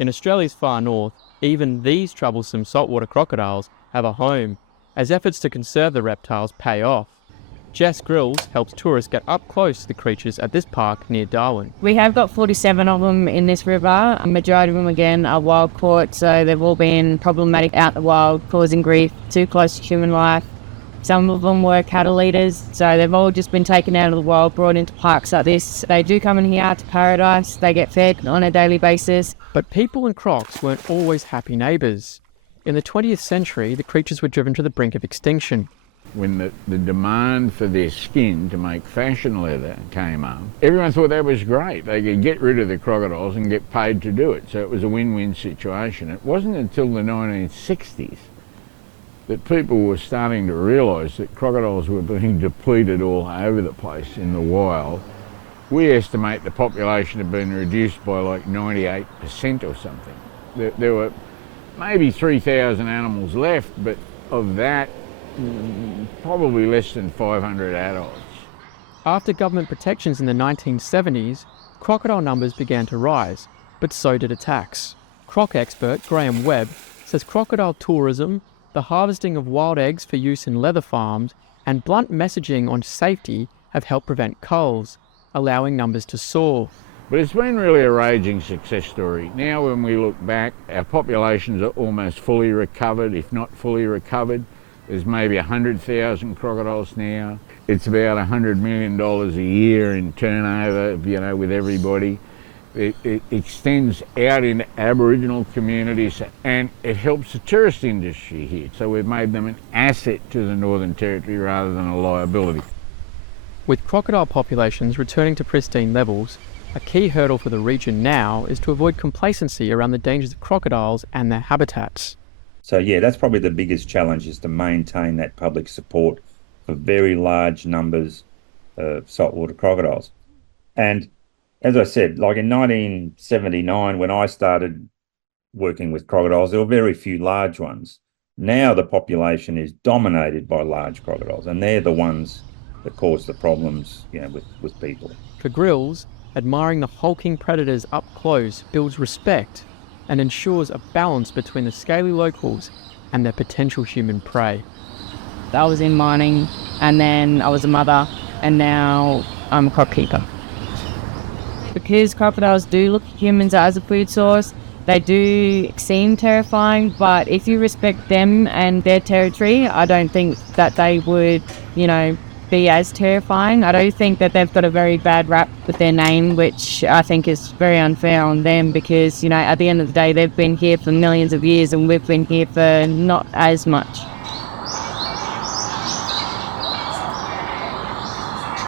In Australia's far north, even these troublesome saltwater crocodiles have a home, as efforts to conserve the reptiles pay off. Jess Grills helps tourists get up close to the creatures at this park near Darwin. We have got 47 of them in this river. A majority of them, again, are wild caught, so they've all been problematic out the wild, causing grief, too close to human life. Some of them were cattle eaters, so they've all just been taken out of the wild, brought into parks like this. They do come in here to paradise. They get fed on a daily basis. But people and crocs weren't always happy neighbours. In the 20th century, the creatures were driven to the brink of extinction. When the demand for their skin to make fashion leather came up, everyone thought that was great. They could get rid of the crocodiles and get paid to do it. So it was a win-win situation. It wasn't until the 1960s that people were starting to realise that crocodiles were being depleted all over the place in the wild. We estimate the population had been reduced by like 98% or something. There were maybe 3,000 animals left, but of that, probably less than 500 adults. After government protections in the 1970s, crocodile numbers began to rise, but so did attacks. Croc expert Webb says crocodile tourism, the harvesting of wild eggs for use in leather farms, and blunt messaging on safety have helped prevent culls, allowing numbers to soar. But it's been really a raging success story. Now when we look back, our populations are almost fully recovered, if not fully recovered. There's maybe 100,000 crocodiles now. It's about $100 million a year in turnover, with everybody. It extends out into Aboriginal communities and it helps the tourist industry here. So we've made them an asset to the Northern Territory rather than a liability. With crocodile populations returning to pristine levels, a key hurdle for the region now is to avoid complacency around the dangers of crocodiles and their habitats. So yeah, that's probably the biggest challenge, is to maintain that public support for very large numbers of saltwater crocodiles. And as I said, like in 1979, when I started working with crocodiles, there were very few large ones. Now the population is dominated by large crocodiles, and they're the ones that cause the problems, with people. For Grills, admiring the hulking predators up close builds respect and ensures a balance between the scaly locals and their potential human prey. I was in mining, and then I was a mother, and now I'm a crop keeper. Because crocodiles do look at humans as a food source, they do seem terrifying, but if you respect them and their territory, I don't think that they would, be as terrifying. I don't think that they've got a very bad rap with their name, which I think is very unfair on them because, at the end of the day, they've been here for millions of years and we've been here for not as much.